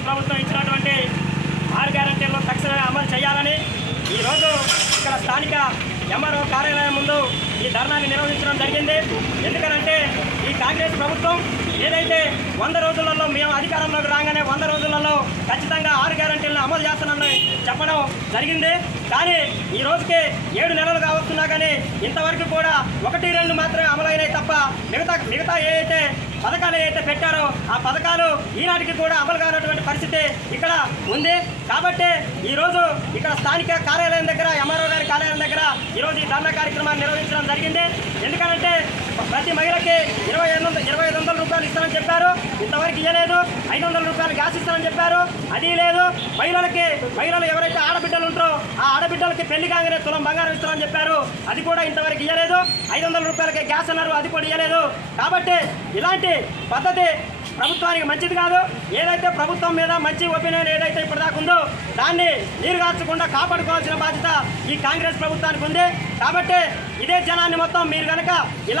కాంగ్రెస్ ప్రభుత్వం ఇచ్చినటువంటి 6 గ్యారెంటీలను తక్షణమే అమలు చేయాలని ఈరోజు ఇక్కడ స్థానిక ఎంఆర్ఓ కార్యాలయం ముందు ఈ ధర్నాన్ని నిర్వహించడం జరిగింది. ఎందుకనంటే ఈ కాంగ్రెస్ ప్రభుత్వం ఏదైతే 100 రోజులలో మేము అధికారంలోకి రాగానే 100 రోజులలో ఖచ్చితంగా 6 గ్యారెంటీలను అమలు చేస్తానని చెప్పడం జరిగింది. కానీ ఈ రోజుకి 7 నెలలు కావస్తున్నా కానీ ఇంతవరకు కూడా 1-2 మాత్రమే అమలైనాయి తప్ప మిగతా ఏదైతే పథకాలు ఏదైతే పెట్టారో ఆ పథకాలు ఈనాటికి కూడా అమలు కానటువంటి పరిస్థితి ఇక్కడ ఉంది. కాబట్టి ఈరోజు ఇక్కడ స్థానిక కార్యాలయం దగ్గర ఎంఆర్ఓ గారి కార్యాలయం దగ్గర ఈరోజు ఈ ధర్నా కార్యక్రమాన్ని నిర్వహించడం జరిగింది. ఎందుకంటే ప్రతి మహిళకి 2500 రూపాయలు ఇస్తామని చెప్పారు, ఇంతవరకు ఇవ్వలేదు. 500 రూపాయలు గ్యాస్ ఇస్తామని చెప్పారు, అది లేదు. మహిళలు ఎవరైతే ఆడబిడ్డలు ఉంటారో ఆ ఆడబిడ్డలకి పెళ్లి కాగానే తులం బంగారం ఇస్తామని చెప్పారు, అది కూడా ఇంతవరకు ఇవ్వలేదు. 500 రూపాయలకి గ్యాస్ అన్నారు, అది కూడా ఇవ్వలేదు. కాబట్టి ఇలాంటి పద్ధతి ప్రభుత్వానికి మంచిది కాదు. ఏదైతే ప్రభుత్వం మీద మంచి ఒపీనియన్ ఏదైతే ఇప్పటిదాకా ఉందో దాన్ని నీరుగార్చకుండా కాపాడుకోవాల్సిన బాధ్యత ఈ కాంగ్రెస్ ప్రభుత్వానికి ఉంది. కాబట్టి ఇదే జనాన్ని మొత్తం మీరు కనుక ఇలా